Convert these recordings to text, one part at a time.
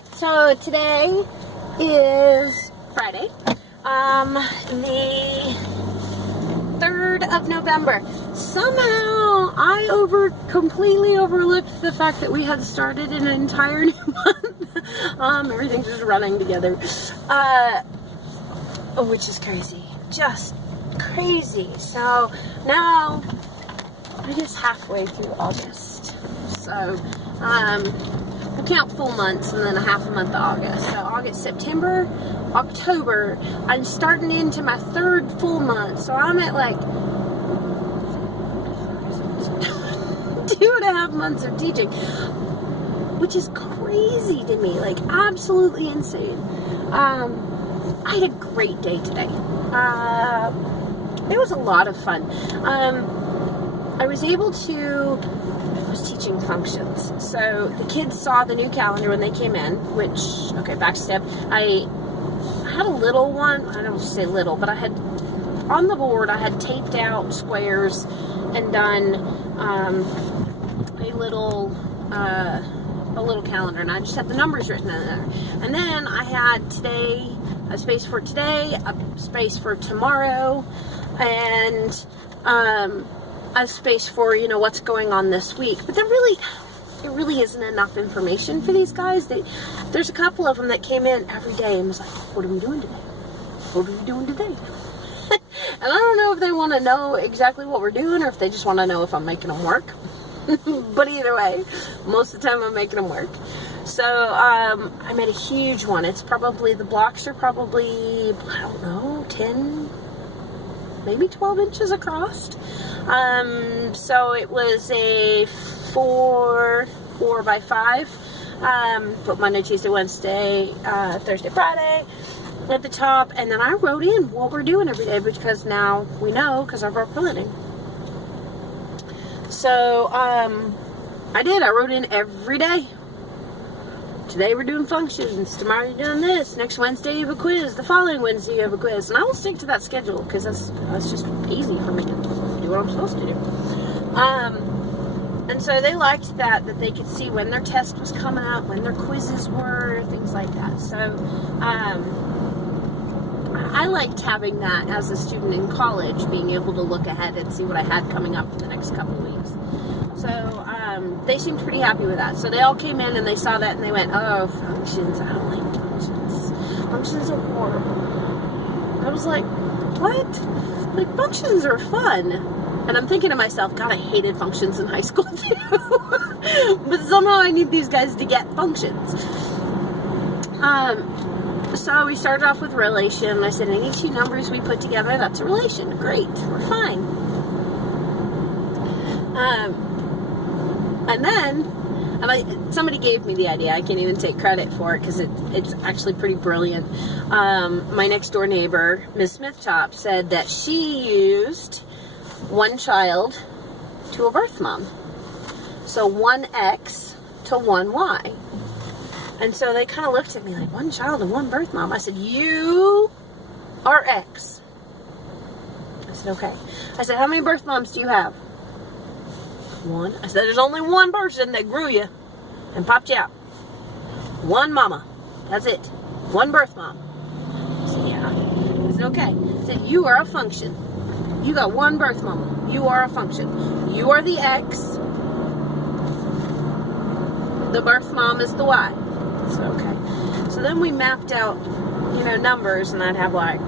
Alright, so today is Friday, the 3rd of November. Somehow I completely overlooked the fact that we had started an entire new month. Everything's just running together, which is crazy, just crazy. So now I guess halfway through August, so I count full months and then a half a month of August. So August, September, October, I'm starting into my 3rd full month. So I'm at like 2.5 months of teaching, which is crazy to me, like absolutely insane. I had a great day today. It was a lot of fun. I was able to, I was teaching functions. So the kids saw the new calendar when they came in, which, okay, back step. I had a little one, I don't say little, but I had, on the board, I had taped out squares and done a little calendar, and I just had the numbers written in there. And then I had today, a space for today, a space for tomorrow, and a space for, you know, what's going on this week. But there really isn't enough information for these guys. There's a couple of them that came in every day and was like, what are we doing today? What are we doing today? And I don't know if they want to know exactly what we're doing or if they just want to know if I'm making them work. But either way, most of the time I'm making them work. So I made a huge one. It's probably, the blocks are probably, I don't know, 10, maybe 12 inches across. So it was a 4 by 5. Put Monday, Tuesday, Wednesday, Thursday, Friday at the top, and then I wrote in what we're doing every day because now we know because of our planning. So I did. I wrote in every day. Today we're doing functions. Tomorrow you're doing this. Next Wednesday you have a quiz. The following Wednesday you have a quiz. And I will stick to that schedule because that's just easy for me to do what I'm supposed to do. And so they liked that they could see when their test was coming up, when their quizzes were, things like that. So I liked having that as a student in college, being able to look ahead and see what I had coming up for the next couple of weeks. So they seemed pretty happy with that. So they all came in and they saw that and they went, oh, functions, I don't like functions. Functions are horrible. I was like, what? Like, functions are fun. And I'm thinking to myself, God, I hated functions in high school too. But somehow I need these guys to get functions. So we started off with relation. I said, any two numbers we put together, that's a relation. Great, we're fine. And then, somebody gave me the idea. I can't even take credit for it because it's actually pretty brilliant. My next door neighbor, Ms. Smithtop, said that she used one child to a birth mom. So one X to one Y. And so they kind of looked at me like, one child and one birth mom. I said, you are X. I said, okay. I said, how many birth moms do you have? One. I said, there's only one person that grew you and popped you out. One mama. That's it. One birth mom. I said, yeah. I said, okay. I said, you are a function. You got one birth mama. You are a function. You are the X. The birth mom is the Y. So, okay. So then we mapped out, you know, numbers, and I'd have like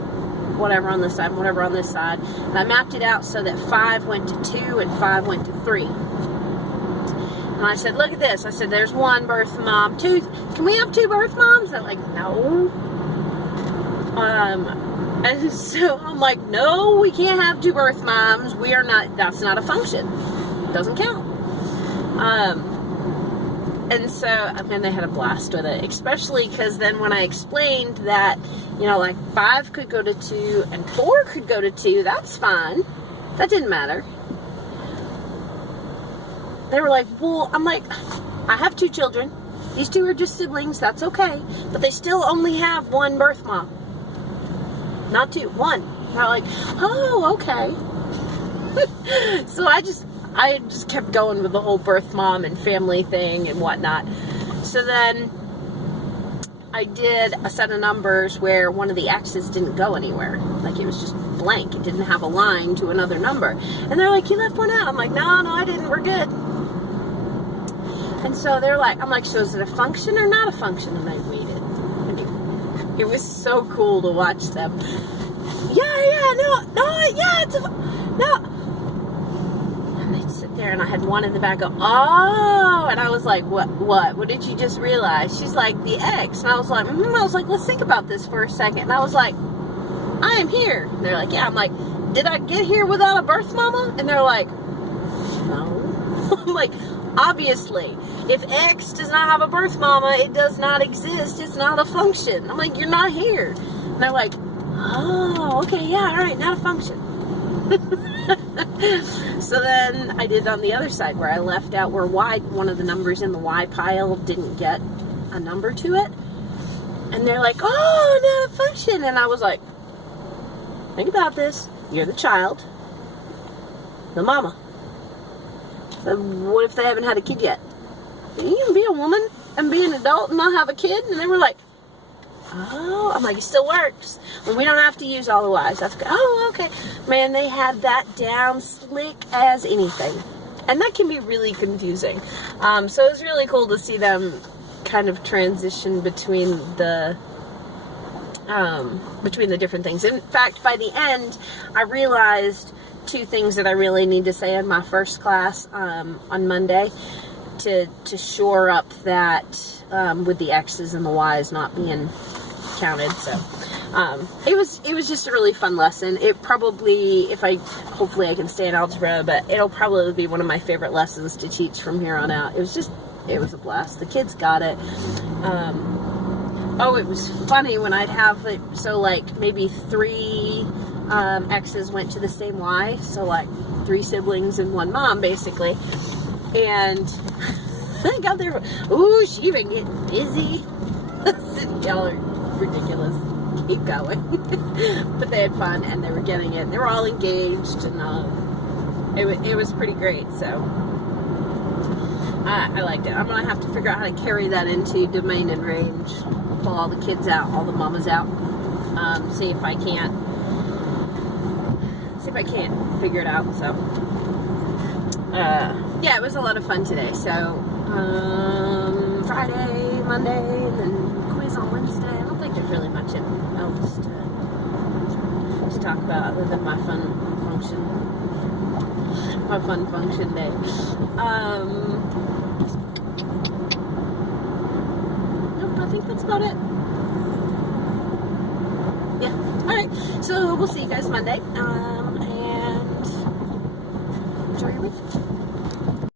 whatever on this side, whatever on this side. And I mapped it out so that 5 went to 2 and 5 went to 3. And I said, look at this. I said, there's one birth mom. 2. Can we have 2 birth moms? They're like, no. And so I'm like, no, we can't have 2 birth moms. We are not, that's not a function. It doesn't count. And so, I mean, they had a blast with it, especially because then when I explained that, you know, like 5 could go to 2 and 4 could go to 2, that's fine. That didn't matter. They were like, well, I'm like, I have 2 children. These 2 are just siblings. That's okay. But they still only have one birth mom. Not 2, 1. They're like, oh, okay. So I just kept going with the whole birth mom and family thing and whatnot. So then I did a set of numbers where one of the X's didn't go anywhere. Like, it was just blank. It didn't have a line to another number. And they're like, you left one out. I'm like, no, I didn't. We're good. And so they're like, I'm like, so is it a function or not a function? And I waited. And it was so cool to watch them. It's a, no. And they'd sit there, and I had one in the back go, oh, and I was like, what did you just realize? She's like, the X. And I was like, I was like, let's think about this for a second. And I was like, I am here. And they're like, yeah. I'm like, did I get here without a birth mama? And they're like, no. I'm like, obviously, if X does not have a birth mama, it does not exist. It's not a function. I'm like, you're not here. And they're like, oh, okay, yeah, all right, not a function. So then I did on the other side where I left out where Y, one of the numbers in the Y pile didn't get a number to it. And they're like, oh, not a function. And I was like, think about this. You're the child, the mama. So what if they haven't had a kid yet? You can be a woman and be an adult and not have a kid. And they were like, oh, I'm like, it still works. When we don't have to use all the Y's. That's good. Oh, okay. Man, they had that down slick as anything. And that can be really confusing. So it was really cool to see them kind of transition between the different things. In fact, by the end, I realized 2 things that I really need to say in my first class on Monday to shore up that with the X's and the Y's not being counted. So it was just a really fun lesson. It probably, hopefully I can stay in algebra, but it'll probably be one of my favorite lessons to teach from here on out. It was a blast. The kids got it. It was funny when I'd have it, so like maybe 3 X's went to the same Y, so like 3 siblings and 1 mom basically. And I got there, ooh, she been getting busy. Y'all are ridiculous. Keep going. But they had fun and they were getting it. They were all engaged, and it was pretty great. So I liked it. I'm gonna have to figure out how to carry that into Domain and Range. Pull all the kids out, all the mamas out. See if I can't figure it out. So yeah, it was a lot of fun today. So Friday, Monday, and then quiz on Wednesday. I don't think there's really much else to talk about other than my fun function day. Nope, I think that's about it. Yeah. All right. So we'll see you guys Monday.